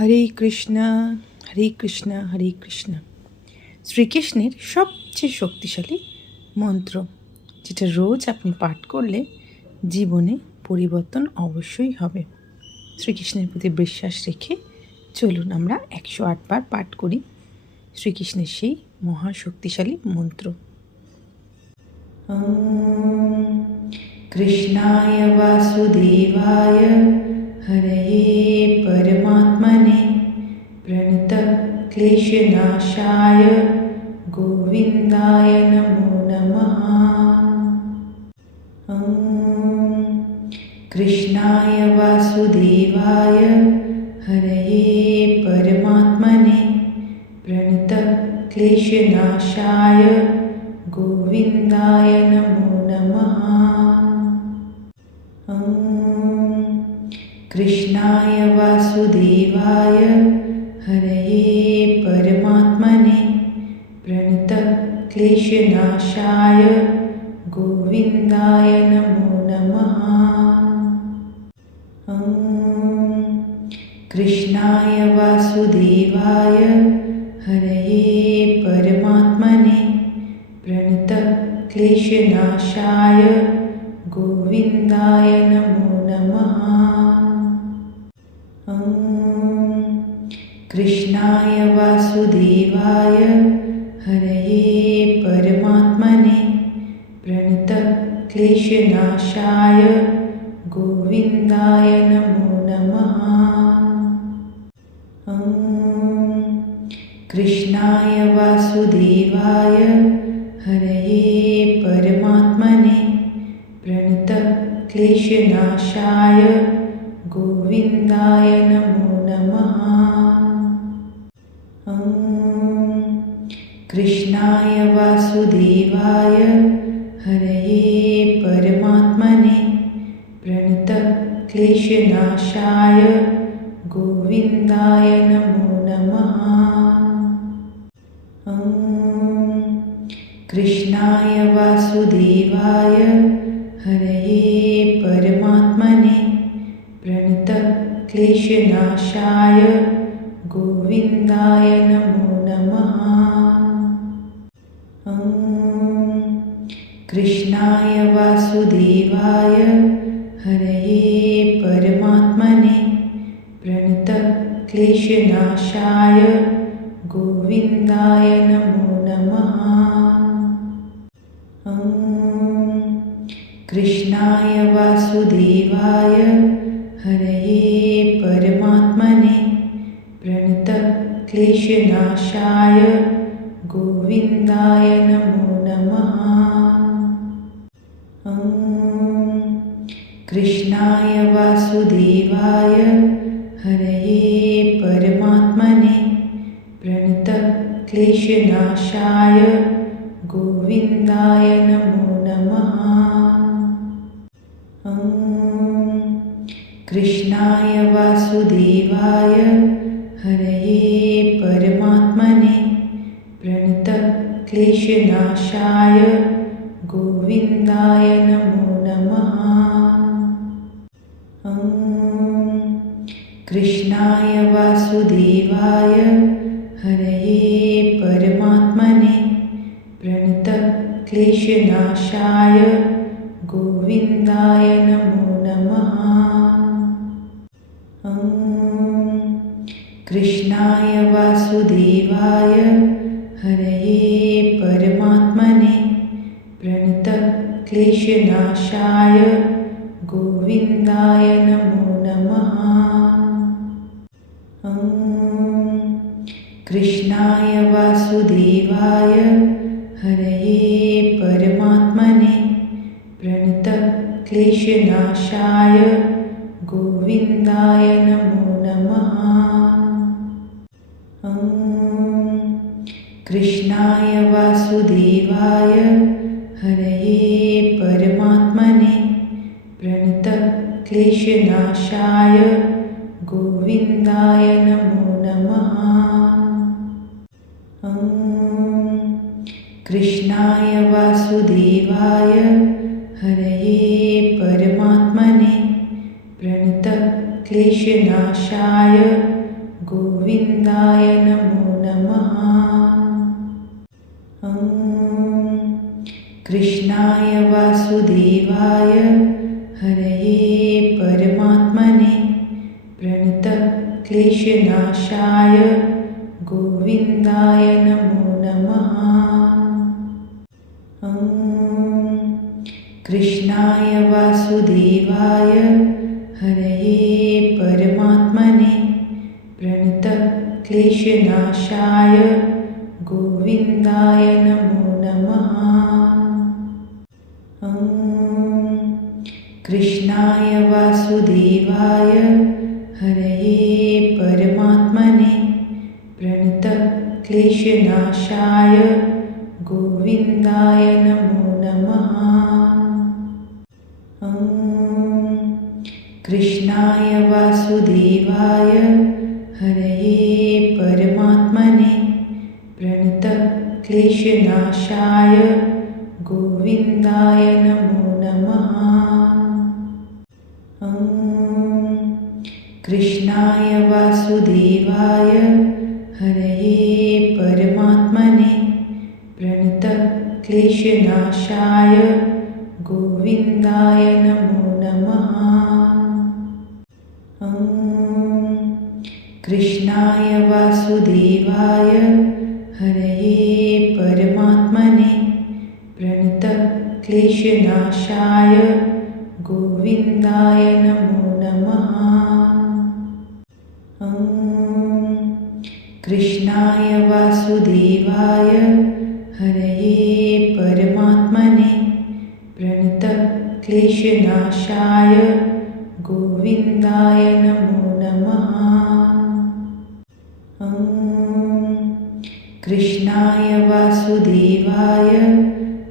হরে কৃষ্ণ হরে কৃষ্ণ হরে কৃষ্ণ। শ্রীকৃষ্ণের সবচেয়ে শক্তিশালী মন্ত্র, যেটা রোজ আপনি পাঠ করলে জীবনে পরিবর্তন অবশ্যই হবে। শ্রীকৃষ্ণের প্রতি বিশ্বাস রেখে চলুন আমরা 108 বার পাঠ করি শ্রীকৃষ্ণের সেই মহাশক্তিশালী মন্ত্র। ওম কৃষ্ণায় বাসুদেবায় হরয়ে পরমাত্মনে প্রণত ক্লেশনাশায় গোবিন্দায় নমো নমঃ। ওম কৃষ্ণায় বাসুদেবায় হরয়ে পরমাত্মনে প্রণত ক্লেশনাশায় গোবিন্দায় নমো নমঃ। ওম কৃষ্ণায় বাসুদেবায় হরয়ে পরমাত্মনে প্রণত ক্লেশনাশায় গোবিন্দায় নমো নমঃ। ওম কৃষ্ণায় বাসুদেবায় হরয়ে পরমাত্মনে প্রণত ক্লেশনাশায় গোবিন্দায় নমো নমঃ। ওম কৃষ্ণায় বাসুদেবায় হরয়ে পরমাত্মনে প্রণত ক্লেশনাশায় গোবিন্দায় নমো নমঃ। ওম কৃষ্ণায় বাসুদেবায় হরয়ে পরমাত্মনে প্রণত ক্লেশনাশায় গোবিন্দায় নমো নমঃ। ওম কৃষ্ণায় বাসুদেবায় হরয়ে পরমাত্মনে প্রণত ক্লেশনাশায় গোবিন্দায় নমো নমঃ। ওম কৃষ্ণায় বাসুদেবায় হরয়ে পরমাত্মনে প্রণত ক্লেশনাশায় গোবিন্দায় নমো নমঃ। ওম কৃষ্ণায় বাসুদেবায় হরয়ে পরমাত্মনে প্রণত ক্লেশনাশায় গোবিন্দায় নমো নমঃ। ওম কৃষ্ণায় বাসুদেবায় হরয়ে পরমাত্মনে প্রণত ক্লেশনাশায় গোবিন্দায় নমো নমঃ। ওম কৃষ্ণায় বাসুদেবায় হরয়ে পরমাত্মনে প্রণত ক্লেশনাশায় গোবিন্দায় নমো নমঃ। ওম কৃষ্ণায় বাসুদেবায় হরয়ে পরমাত্মনে প্রণত ক্লেশনাশায় গোবিন্দায় নমো নমঃ। ওম কৃষ্ণায় বাসুদেবায় হরয়ে পরমাত্মনে প্রণত ক্লেশনাশায় গোবিন্দায় নমো নমঃ। ওম কৃষ্ণায় বাসুদেবায় হরয়ে পরমাত্মনে প্রণত ক্লেশনাশায় গোবিন্দায় নমো নমঃ। ওম কৃষ্ণায় বাসুদেবায় হরয়ে পরমাত্মনে প্রণত ক্লেশনাশায় গোবিন্দায় নমো নমঃ। ওম কৃষ্ণায় বাসুদেবায় হরয়ে পরমাত্মনে প্রণত ক্লেশনাশায় গোবিন্দায় নমো নমঃ। ওম কৃষ্ণায় বাসুদেবায় হরয়ে পরমাত্মনে প্রণত क्लेशनाशाय गोविन्दाय नमो नमः। ॐ कृष्णाय वासुदेवाय हरये परमात्मने प्रणतक्लेशनाशाय गोविन्दाय नमो नमः। ॐ कृष्णाय वासुदेवाय हरये परमात्मने प्रणतक्लेशनाशाय गोविन्दाय नमो नमः। ॐ कृष्णाय वासुदेवाय हरये परमात्मने प्रणतक्लेशनाशाय गोविन्दाय नमो नमः। ॐ कृष्णाय वासुदेवाय हरये परमात्मने प्रणतक्लेशनाशाय गोविन्दाय नमो नमः। ॐ कृष्णाय वासुदेवाय हरये परमात्मने प्रणतक्लेशनाशाय गोविन्दाय नमो नमः। ॐ कृष्णाय वासुदेवाय हरये परमात्मने प्रणतक्लेशनाशाय गोविन्दाय नमो नमः। ॐ कृष्णाय वासुदेवाय हरये परमात्मने प्रणतक्लेशनाशाय गोविन्दाय नमो नमः। ॐ कृष्णाय वासुदेवाय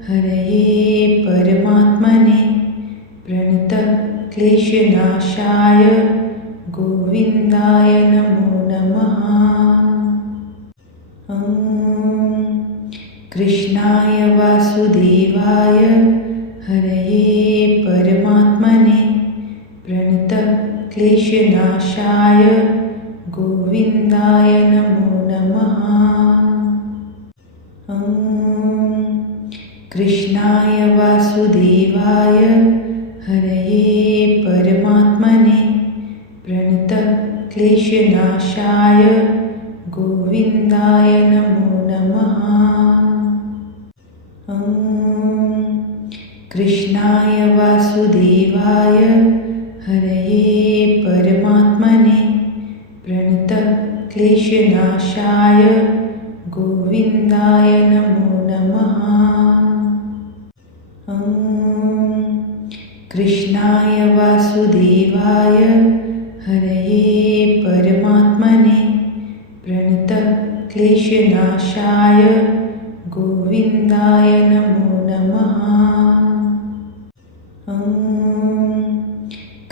हरये परमात्मने प्रणतक्लेशनाशाय गोविन्दाय नमो नमः। ॐ कृष्णाय वासुदेवाय हरये परमात्मने प्रणतक्लेशनाशाय गोविन्दाय नमो नमः। ॐ कृष्णाय वासुदेवाय हरये परमात्मने प्रणतक्लेशनाशाय गोविन्दाय नमो नमः। ॐ कृष्णाय वासुदेवाय हरये परमात्मने प्रणतक्लेशनाशाय गोविन्दाय नमो नमः। ॐ कृष्णाय वासुदेवाय हरये परमात्मने प्रणतक्लेशनाशाय गोविन्दाय नमो नमः। ॐ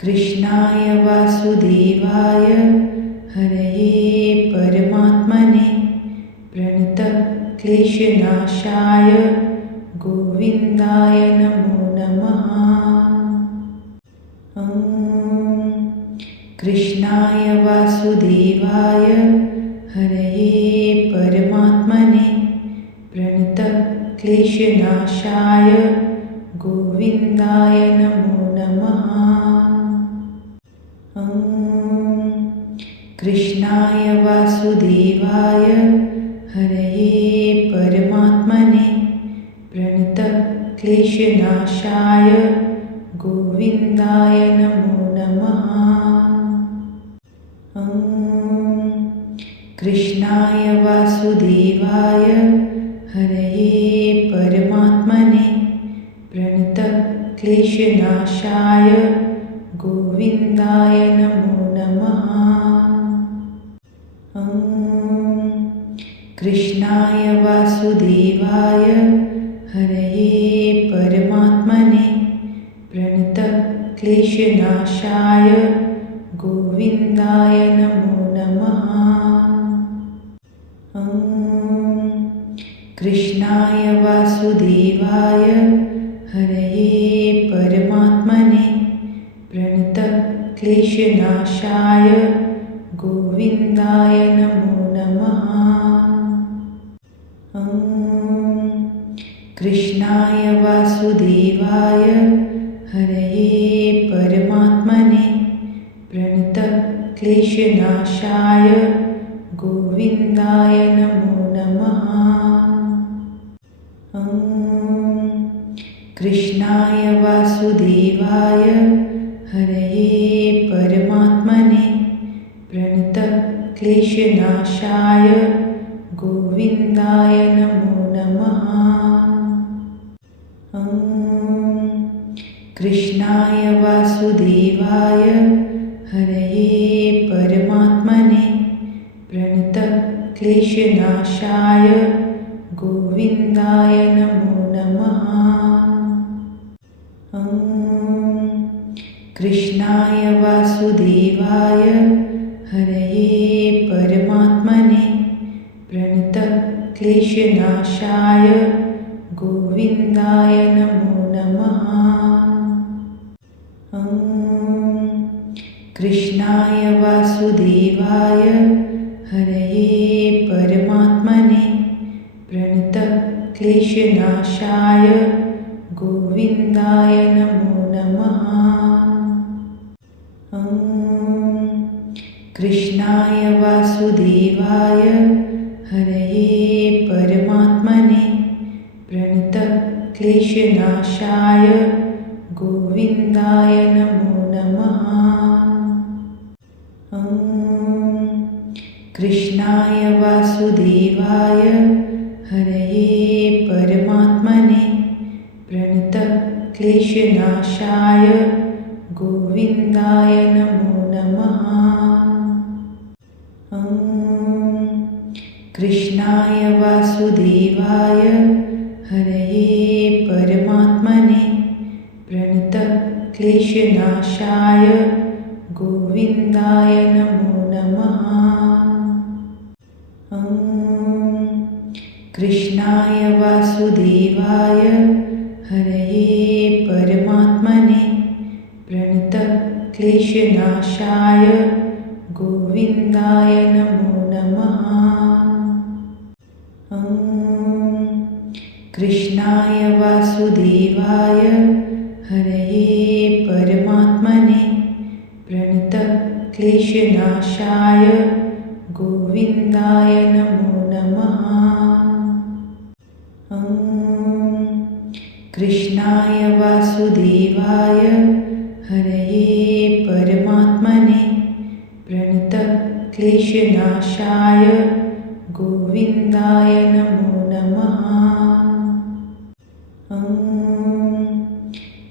कृष्णाय वासुदेवाय हरये परमात्मने प्रणतक्लेशनाशाय गोविन्दाय नमो नमः। ॐ कृष्णाय वासुदेवाय हरये परमात्मने प्रणतक्लेशनाशाय गोविन्दाय नमो नमः। ॐ कृष्णाय वासुदेवाय हरये परमात्मने प्रणतक्लेशनाशाय गोविन्दाय नमो नमः। ॐ कृष्णाय वासुदेवाय हरये परमात्मने प्रणतक्लेशनाशाय गोविन्दाय नमो नमः। ॐ कृष्णाय वासुदेवाय हरये परमात्मने प्रणतक्लेशनाशाय गोविन्दाय नमो नमः। ॐ कृष्णाय वासुदेवाय हरये परमात्मने प्रणतक्लेशनाशाय गोविन्दाय गोविन्दाय नमो नमः। ॐ कृष्णाय वासुदेवाय हरये परमात्मने प्रणतक्लेशनाशाय गोविन्दाय नमो नमः। ॐ कृष्णाय वासुदेवाय हरये परमात्मने प्रणतक्लेशनाशाय गोविन्दाय नमो नमः। ॐ कृष्णाय वासुदेवाय हरये परमात्मने प्रणतक्लेशनाशाय गोविन्दाय नमो नमः। ॐ कृष्णाय वासुदेवाय हरये परमात्मने प्रणतक्लेशनाशाय गोविन्दाय नमो नमः। ॐ कृष्णाय वासुदेवाय हरये परमात्मने प्रणतक्लेशनाशाय गोविन्दाय नमो नमः। ॐ कृष्णाय वासुदेवाय हरये परमात्मने प्रणतक्लेशनाशाय गोविन्दाय नमो नमः। ॐ कृष्णाय वासुदेवाय हरये परमात्मने प्रणतक्लेशनाशाय गोविन्दाय नमो नमः। ॐ कृष्णाय वासुदेवाय हरये परमात्मने प्रणतक्लेशनाशाय गोविन्दाय नमो नमः। ॐ कृष्णाय वासुदेवाय हरये परमात्मने प्रणतक्लेशनाशाय गोविन्दाय नमो नमः। ॐ कृष्णाय वासुदेवाय हरये परमात्मने प्रणतक्लेशनाशाय गोविन्दाय नमो नमः। ॐ कृष्णाय वासुदेवाय हरये परमात्मने प्रणतक्लेशनाशाय गोविन्दाय नमो नमः। ॐ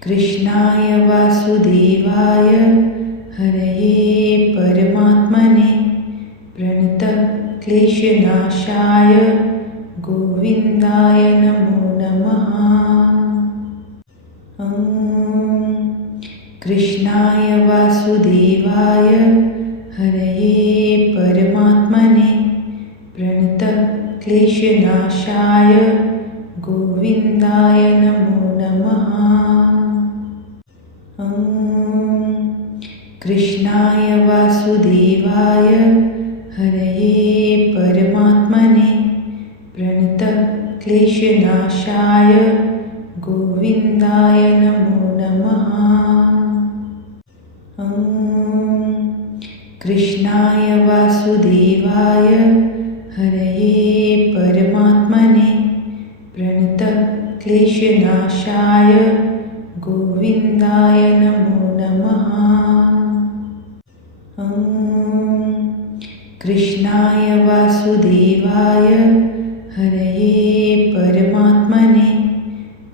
कृष्णाय वासुदेवाय हरये परमात्मने प्रणतक्लेशनाशाय गोविन्दाय नमो नमः। ॐ कृष्णाय वासुदेवाय हरये परमात्मने प्रणतक्लेशनाशाय गोविन्दाय नमो नमः। ॐ कृष्णाय वासुदेवाय हरये परमात्मने प्रणतक्लेशनाशाय गोविन्दाय नमो नमः। ॐ कृष्णाय वासुदेवाय हरये परमात्मने प्रणतक्लेशनाशाय गोविन्दाय नमो नमः। ॐ कृष्णाय वासुदेवाय हरये परमात्मने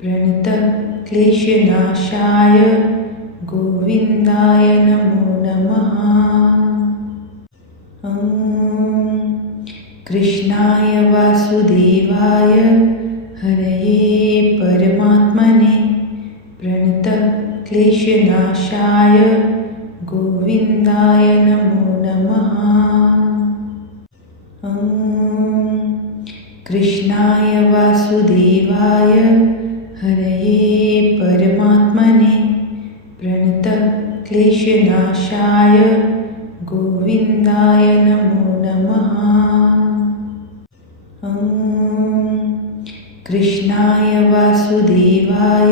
प्रणतक्लेशनाशाय गोविन्दाय नमो नमः। ॐ कृष्णाय वासुदेवाय हरये परमात्मने प्रणतक्लेशनाशाय गोविन्दाय नमो नमः। ॐ कृष्णाय वासुदेवाय हरये परमात्मने प्रणतक्लेशनाशाय गोविन्दाय नमो नमः। कृष्णाय वासुदेवाय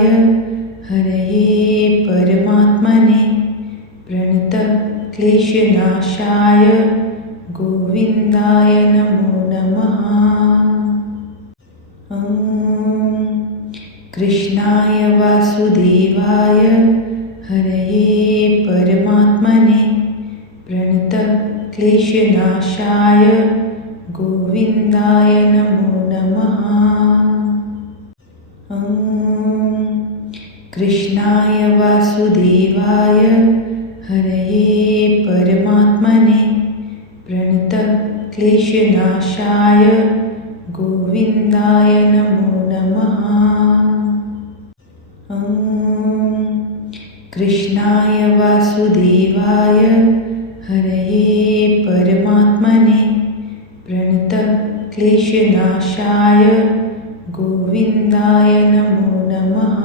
हरये परमात्मने प्रणतक्लेशनाशाय गोविन्दाय नमो नमः। ॐ कृष्णाय वासुदेवाय हरये परमात्मने प्रणतक्लेशनाशाय गोविन्दाय नमो नमः। ॐ कृष्णाय वासुदेवाय हरये परमात्मने प्रणतक्लेशनाशाय गोविन्दाय नमो नमः। ॐ कृष्णाय वासुदेवाय हरये परमात्मने प्रणतक्लेशनाशाय गोविन्दाय नमो नमः।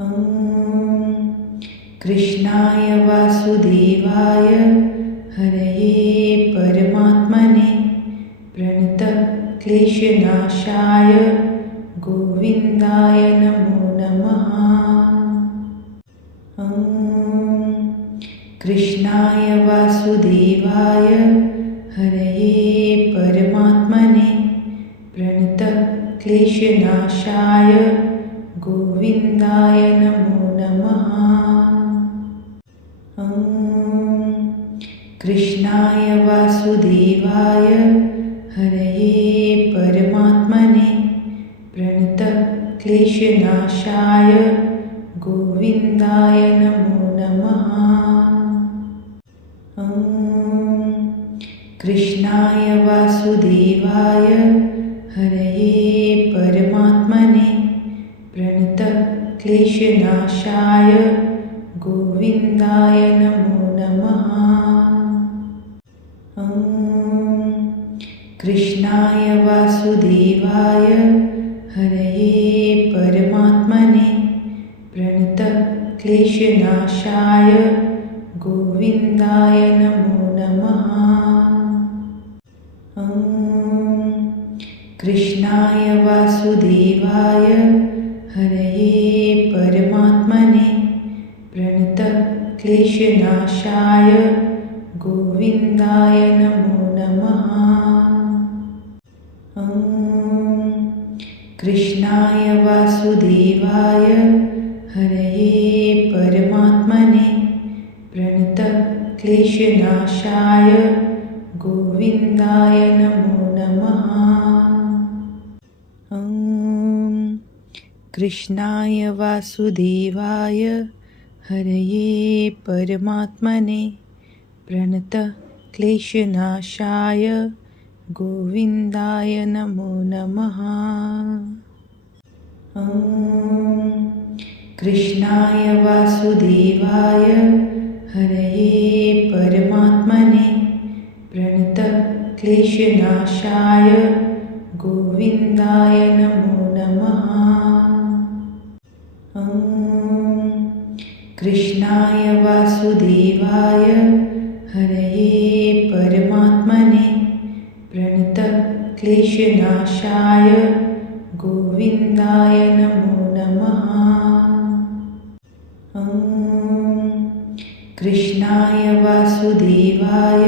ॐ कृष्णाय वासुदेवाय हरये परमात्मने प्रणतक्लेशनाशाय गोविन्दाय नमो नमः। ॐ कृष्णाय वासुदेवाय हरये परमात्मने प्रणतक्लेशनाशाय गोविन्दाय नमो नमः। ॐ कृष्णाय वासुदेवाय हरये परमात्मने प्रणतक्लेशनाशाय गोविन्दाय नमो नमः। ॐ कृष्णाय वासुदेवाय हरये परमात्मने प्रणतक्लेशनाशाय गोविन्दाय नमो नमः। ॐ कृष्णाय वासुदेवाय हरये परमात्मने प्रणतक्लेशनाशाय गोविन्दाय नमो नमः। ॐ कृष्णाय वासुदेवाय हरये परमात्मने प्रणतक्लेशनाशाय गोविन्दाय नमो नमः। ॐ कृष्णाय वासुदेवाय हरये परमात्मने प्रणतक्लेशनाशाय गोविन्दाय नमो नमः। ॐ कृष्णाय वासुदेवाय हरये परमात्मने प्रणतक्लेशनाशाय गोविन्दाय नमो नमः। ॐ कृष्णाय वासुदेवाय हरये परमात्मने प्रणतक्लेशनाशाय गोविन्दाय नमो नमः। ॐ कृष्णाय वासुदेवाय हरये परमात्मने प्रणतक्लेशनाशाय गोविन्दाय नमो नमः। ॐ कृष्णाय वासुदेवाय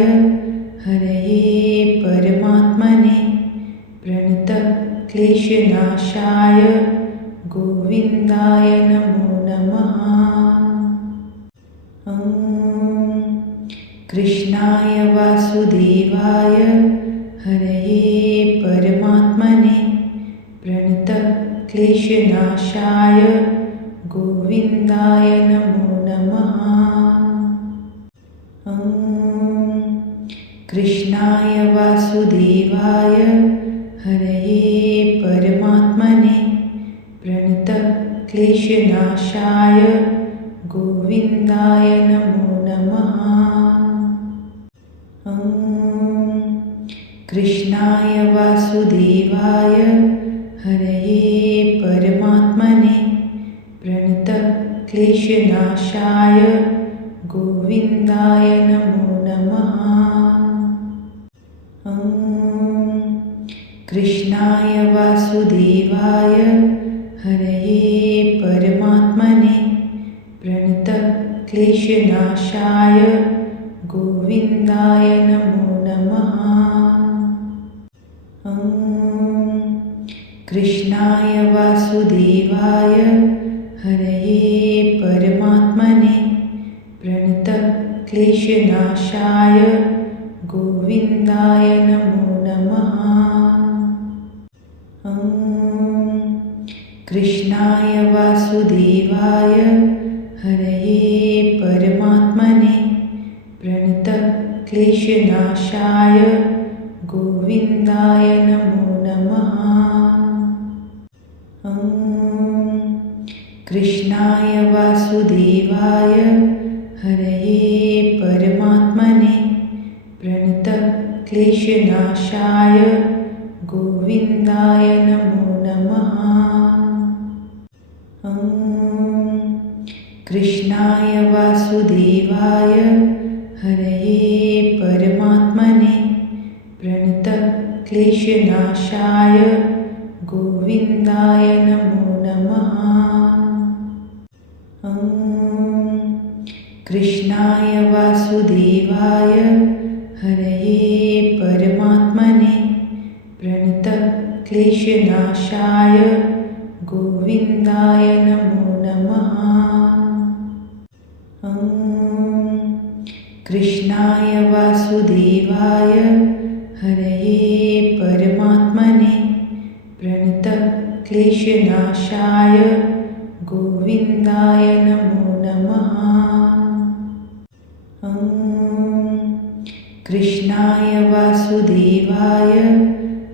हरये परमात्मने प्रणतक्लेशनाशाय गोविन्दाय नमो नमः। ॐ कृष्णाय वासुदेवाय हरये परमात्मने प्रणतक्लेशनाशाय गोविन्दाय नमो नमः। ॐ कृष्णाय वासुदेवाय हरये परमात्मने प्रणतक्लेशनाशाय गोविन्दाय नमो नमः। ॐ कृष्णाय वासुदेवाय हरये परमात्मने प्रणतक्लेशनाशाय गोविन्दाय नमो नमः। ॐ कृष्णाय वासुदेवाय हरये परमात्मने प्रणतक्लेशनाशाय गोविन्दाय नमो नमः। ॐ कृष्णाय वासुदेवाय हरये परमात्मने प्रणतक्लेशनाशाय गोविन्दाय नमो नमः। ॐ कृष्णाय वासुदेवाय हरये परमात्मने प्रणतक्लेशनाशाय गोविन्दाय नमो नमः। ॐ कृष्णाय वासुदेवाय हरये परमात्मने प्रणतक्लेशनाशाय गोविन्दाय नमो नमः। ॐ कृष्णाय वासुदेवाय हरये परमात्मने प्रणतक्लेशनाशाय गोविन्दाय नमो नमः। ॐ कृष्णाय वासुदेवाय हरये परमात्मने प्रणतक्लेशनाशाय गोविन्दाय नमो नमः। ॐ कृष्णाय वासुदेवाय हरये परमात्मने प्रणतक्लेशनाशाय गोविन्दाय नमो नमः। ॐ कृष्णाय वासुदेवाय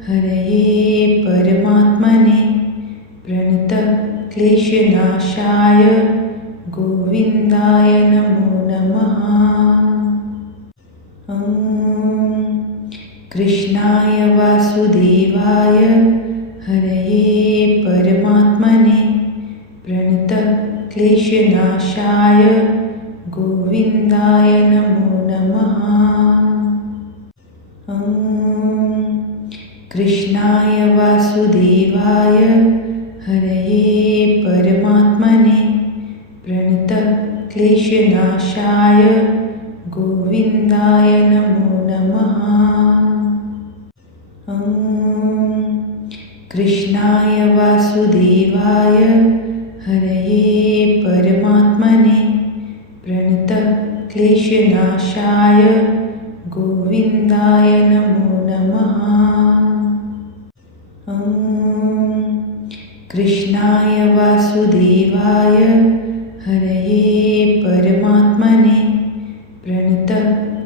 हरये परमात्मने प्रणतक्लेशनाशाय गोविन्दाय नमो नमः। ॐ कृष्णाय वासुदेवाय हरये परमात्मने प्रणतक्लेशनाशाय गोविन्दाय नमो नमः। ॐ कृष्णाय वासुदेवाय हरये परमात्मने प्रणतक्लेशनाशाय गोविन्दाय नमो नमः। ॐ कृष्णाय वासुदेवाय हरये परमात्मने प्रणतक्लेशनाशाय गोविन्दाय नमो नमः। ॐ कृष्णाय वासुदेवाय हरये परमात्मने प्रणतक्लेशनाशाय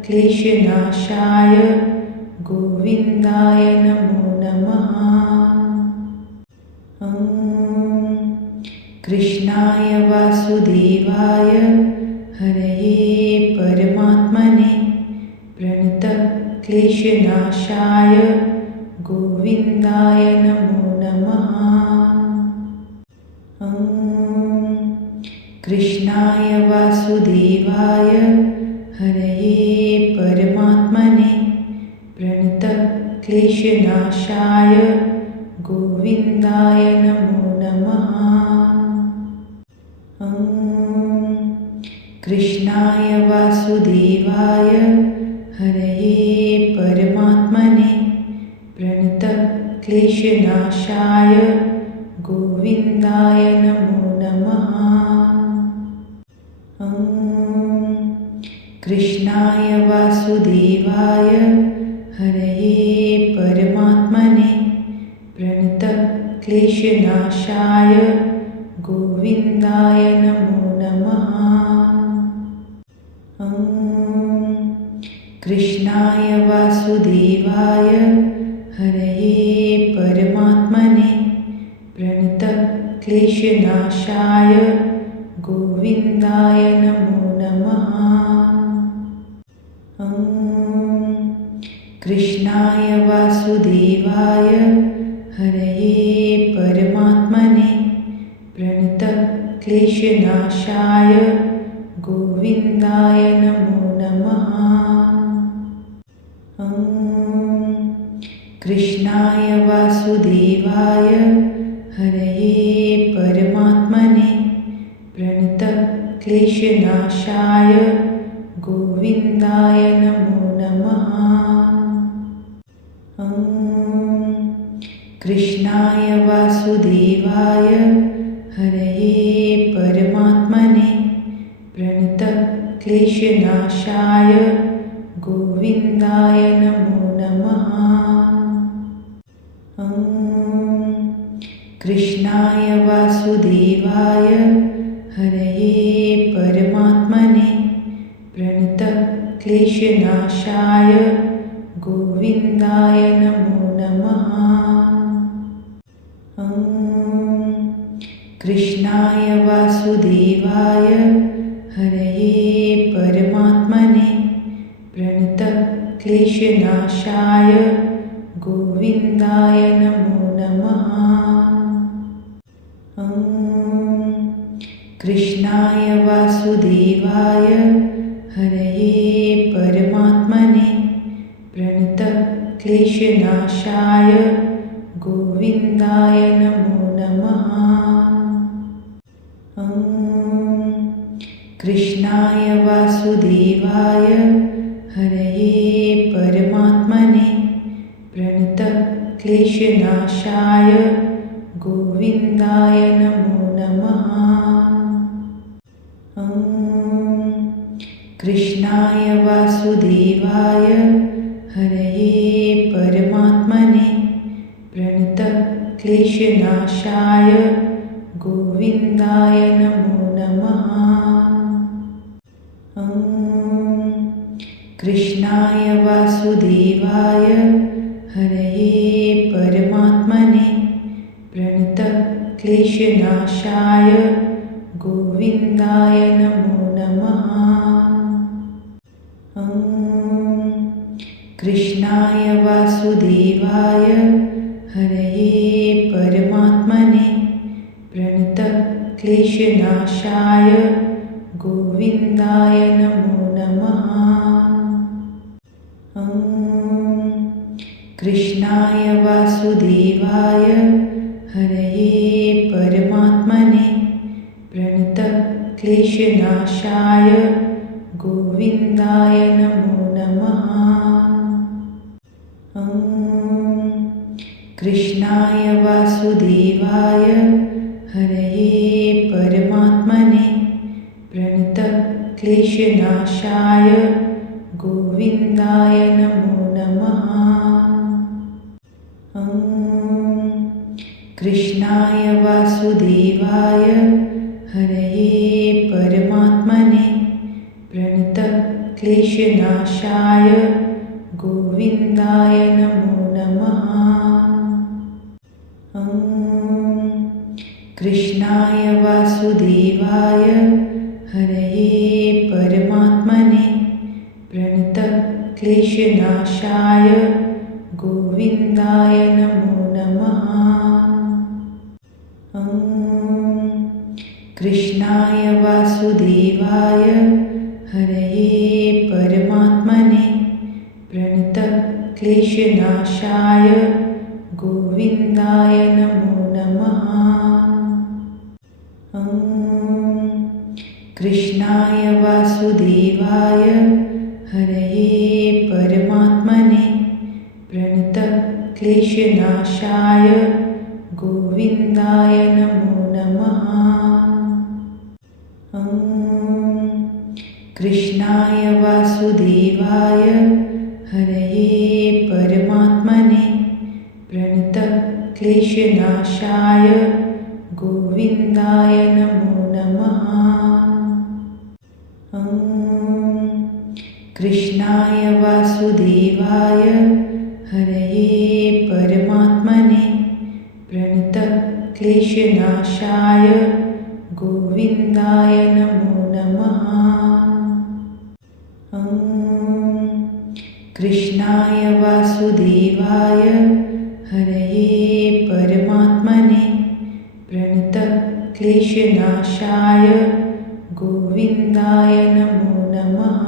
गोविन्दाय नमो नमः। ॐ कृष्णाय वासुदेवाय हरये परमात्मने प्रणतक्लेशनाशाय गोविन्दाय नमो नमः। ॐ कृष्णाय वासुदेवाय हरये परमात्मने प्रणतक्लेशनाशाय गोविन्दाय नमो नमः। ॐ कृष्णाय वासुदेवाय हरये परमात्मने प्रणतक्लेशनाशाय गोविन्दाय नमो नमः। ॐ कृष्णाय वासुदेवाय हरये परमात्मने प्रणतक्लेशनाशाय गोविन्दाय नमो नमः। ॐ कृष्णाय वासुदेवाय हरये परमात्मने प्रणतक्लेशनाशाय गोविन्दाय नमो नमः। ॐ कृष्णाय वासुदेवाय हरये परमात्मने प्रणतक्लेशनाशाय गोविन्दाय नमो नमः। ॐ कृष्णाय वासुदेवाय हरये परमात्मने प्रणतक्लेशनाशाय गोविन्दाय नमो नमः। ॐ कृष्णाय वासुदेवाय हरये परमात्मने प्रणतक्लेशनाशाय गोविन्दाय नमो नमः। ॐ कृष्णाय वासुदेवाय हरये परमात्मने प्रणतक्लेशनाशाय गोविन्दाय नमो नमः। ॐ कृष्णाय वासुदेवाय हरये परमात्मने प्रणतक्लेशनाशाय गोविन्दाय नमो नमः। ॐ कृष्णाय वासुदेवाय हरये परमात्मने प्रणतक्लेशनाशाय गोविन्दाय नमो नमः। ॐ कृष्णाय वासुदेवाय हरये परमात्मने प्रणतक्लेशनाशाय गोविन्दाय नमो नमः। ॐ कृष्णाय वासुदेवाय हरये परमात्मने प्रणतक्लेशनाशाय गोविन्दाय नमो नमः। ॐ कृष्णाय वासुदेवाय हरये परमात्मने प्रणतक्लेशनाशाय गोविन्दाय नमो नमः। ॐ कृष्णाय वासुदेवाय हरये परमात्मने प्रणतक्लेशनाशाय गोविन्दाय नमो नमः। ॐ कृष्णाय वासुदेवाय हरये परमात्मने प्रणतक्लेशनाशाय गोविन्दाय नमो नमः। ॐ कृष्णाय वासुदेवाय हरये परमात्मने प्रणतक्लेशनाशाय गोविन्दाय नमो नमः। ॐ कृष्णाय वासुदेवाय हरये परमात्मने प्रणतक्लेशनाशाय गोविन्दाय नमो नमः। ॐ कृष्णाय वासुदेवाय हरये परमात्मने प्रणतक्लेशनाशाय गोविन्दाय नमो नमः। ॐ कृष्णाय वासुदेवाय हरये परमात्मने प्रणतक्लेशनाशाय गोविन्दाय नमो नमः। ॐ कृष्णाय वासुदेवाय हरये परमात्मने प्रणतक्लेशनाशाय गोविन्दाय नमो नमः। ॐ कृष्णाय वासुदेवाय हरये परमात्मने प्रणतक्लेशनाशाय गोविन्दाय नमो नमः। ॐ कृष्णाय वासुदेवाय हरये परमात्मने प्रणतक्लेशनाशाय गोविन्दाय नमो नमः। ॐ कृष्णाय वासुदेवाय हरये परमात्मने प्रणतक्लेशनाशाय गोविन्दाय नमो नमः।